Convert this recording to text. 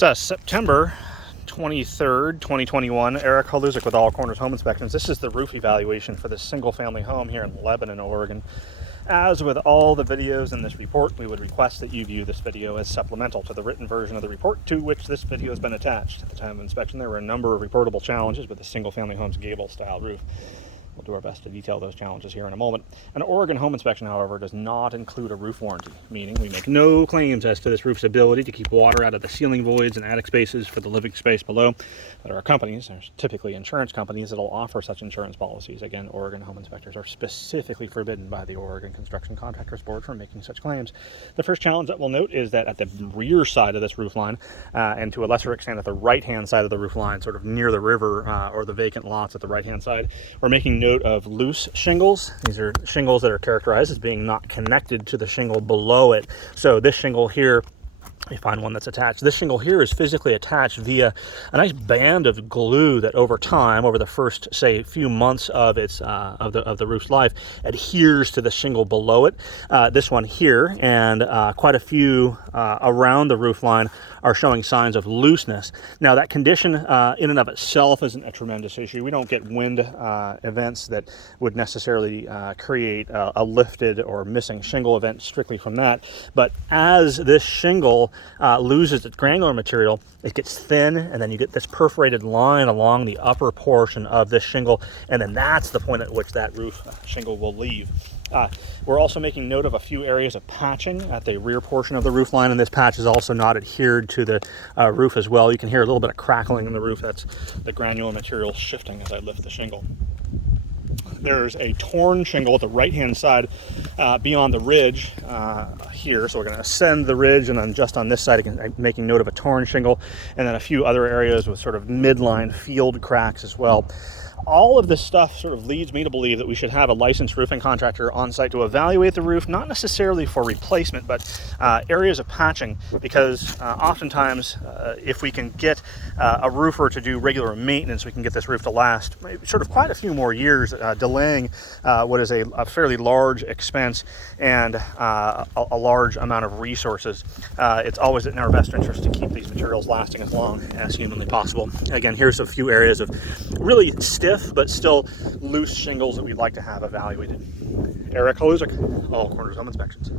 It's September 23rd, 2021. Eric Haluzik with All Corners Home Inspections. This is the roof evaluation for this single-family home here in Lebanon, Oregon. As with all the videos in this report, we would request that you view this video as supplemental to the written version of the report to which this video has been attached. At the time of inspection, there were a number of reportable challenges with the single-family home's gable-style roof. We'll do our best to detail those challenges here in a moment. An Oregon home inspection, however, does not include a roof warranty, meaning we make no claims as to this roof's ability to keep water out of the ceiling voids and attic spaces for the living space below. There are companies, there's typically insurance companies, that will offer such insurance policies. Again, Oregon home inspectors are specifically forbidden by the Oregon Construction Contractors Board from making such claims. The first challenge that we'll note is that at the rear side of this roof line, and to a lesser extent at the right-hand side of the roof line, sort of near the river or the vacant lots at the right-hand side, we're making note of loose shingles. These are shingles that are characterized as being not connected to the shingle below it. So this shingle here, we find one that's attached. This shingle here is physically attached via a nice band of glue that over time, over the first, say, few months of its of the roof's life, adheres to the shingle below it. This one here and quite a few around the roof line are showing signs of looseness. Now, that condition in and of itself isn't a tremendous issue. We don't get wind events that would necessarily create a lifted or missing shingle event strictly from that. But as this shingle loses its granular material, it gets thin, and then you get this perforated line along the upper portion of this shingle, and then that's the point at which that roof shingle will leave. We're also making note of a few areas of patching at the rear portion of the roof line, and this patch is also not adhered to the roof as well. You can hear a little bit of crackling in the roof. That's the granular material shifting as I lift the shingle. There's a torn shingle at the right-hand side beyond the ridge here. So we're going to ascend the ridge, and then just on this side, I'm making note of a torn shingle, and then a few other areas with sort of midline field cracks as well. All of this stuff sort of leads me to believe that we should have a licensed roofing contractor on site to evaluate the roof, not necessarily for replacement, but areas of patching, because oftentimes if we can get a roofer to do regular maintenance, we can get this roof to last sort of quite a few more years, delaying what is a fairly large expense and a large amount of resources. It's always in our best interest to keep these materials lasting as long as humanly possible. Again, here's a few areas of really stiff but still loose shingles that we'd like to have evaluated. Eric Haluzik, All Corners Home Inspections.